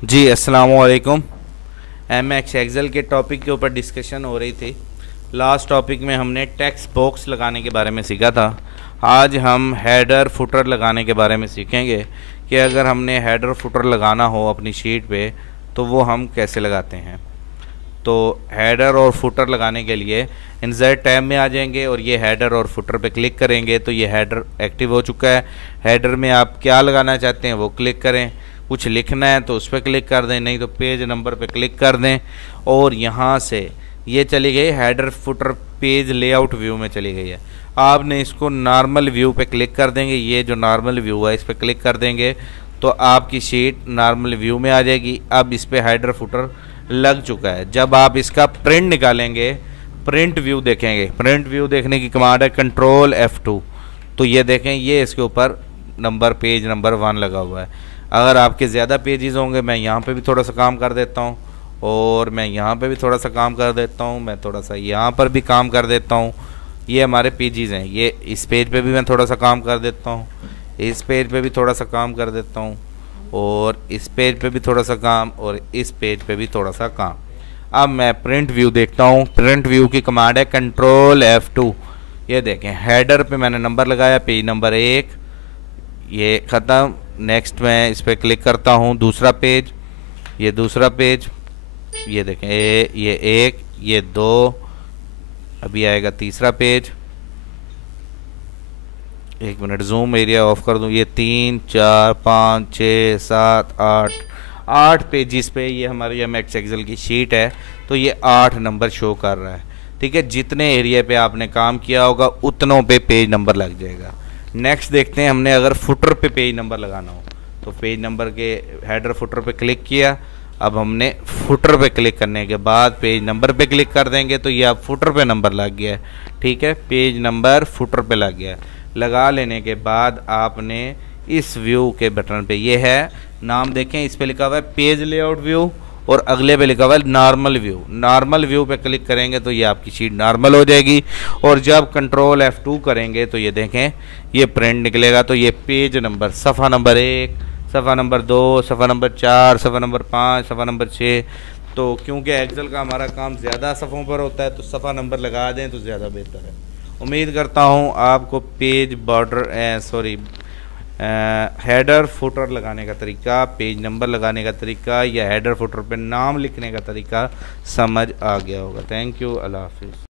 जी अस्सलाम वालेकुम। MX Excel के टॉपिक के ऊपर डिस्कशन हो रही थी। लास्ट टॉपिक में हमने टेक्स्ट बॉक्स लगाने के बारे में सीखा था। आज हम हेडर फुटर लगाने के बारे में सीखेंगे कि अगर हमने हेडर फुटर लगाना हो अपनी शीट पे तो वो हम कैसे लगाते हैं। तो हेडर और फुटर लगाने के लिए इंसर्ट टैब में आ जाएंगे और ये हेडर और फुटर पे क्लिक करेंगे तो ये हेडर एक्टिव हो चुका है। हेडर में आप क्या लगाना चाहते हैं वो क्लिक करें, कुछ लिखना है तो उस पर क्लिक कर दें, नहीं तो पेज नंबर पे क्लिक कर दें और यहाँ से ये चली गई header footer page layout view में चली गई है। आपने इसको नॉर्मल व्यू पे क्लिक कर देंगे, ये जो नॉर्मल व्यू है इस पर क्लिक कर देंगे तो आपकी शीट नॉर्मल व्यू में आ जाएगी। अब इस पर हेडर फुटर लग चुका है। जब आप इसका प्रिंट निकालेंगे, प्रिंट व्यू देखेंगे, प्रिंट व्यू देखने की कमांड है कंट्रोल F2। तो ये देखें, ये इसके ऊपर नंबर पेज नंबर 1 लगा हुआ है। अगर आपके ज़्यादा पेजेस होंगे, मैं यहाँ पे भी थोड़ा सा काम कर देता हूँ और मैं यहाँ पे भी थोड़ा सा काम कर देता हूँ, मैं थोड़ा सा यहाँ पर भी काम कर देता हूँ। ये हमारे पेजेस हैं, ये इस पेज पे भी मैं थोड़ा सा काम कर देता हूँ, इस पेज पे भी थोड़ा सा काम कर देता हूँ और इस पेज पे भी थोड़ा सा काम और इस पेज पे भी थोड़ा सा काम। अब मैं प्रिंट व्यू देखता हूँ। प्रिंट व्यू की कमांड है कंट्रोल F2। ये देखें, हेडर पे मैंने नंबर लगाया, पेज नंबर 1, ये ख़त्म। नेक्स्ट मैं इस पर क्लिक करता हूँ, दूसरा पेज, ये दूसरा पेज, ये देखें ये 1, ये 2, अभी आएगा तीसरा page. 1 minute, zoom area of कर दूँ। ये 3 4 5 6 7 8 पेजिस पे ये हमारी एमएक्स एक्सेल की शीट है तो ये 8 नंबर शो कर रहा है। ठीक है, जितने एरिया पे आपने काम किया होगा उतनों पे पेज नंबर लग जाएगा। नेक्स्ट देखते हैं, हमने अगर फुटर पे पेज नंबर लगाना हो तो पेज नंबर के हेडर फुटर पे क्लिक किया। अब हमने फुटर पे क्लिक करने के बाद पेज नंबर पे क्लिक कर देंगे तो ये अब फुटर पे नंबर लग गया है। ठीक है, पेज नंबर फुटर पे लग गया है। लगा लेने के बाद आपने इस व्यू के बटन पे, ये है नाम देखें, इस पे लिखा हुआ है पेज लेआउट व्यू और अगले पे लिखा हुआ है नॉर्मल व्यू। नॉर्मल व्यू पे क्लिक करेंगे तो ये आपकी शीट नॉर्मल हो जाएगी और जब कंट्रोल F2 करेंगे तो ये देखें ये प्रिंट निकलेगा। तो ये पेज नंबर, सफ़ा नंबर 1, सफ़ा नंबर 2, सफ़ा नंबर 4, सफ़ा नंबर 5, सफ़ा नंबर 6। तो क्योंकि एक्सेल का हमारा काम ज़्यादा सफ़ों पर होता है तो सफ़ा नंबर लगा दें तो ज़्यादा बेहतर है। उम्मीद करता हूँ आपको पेज बॉर्डर हेडर फुटर लगाने का तरीका, पेज नंबर लगाने का तरीका या हेडर फुटर पे नाम लिखने का तरीका समझ आ गया होगा। थैंक यू, अल्लाह हाफिज़।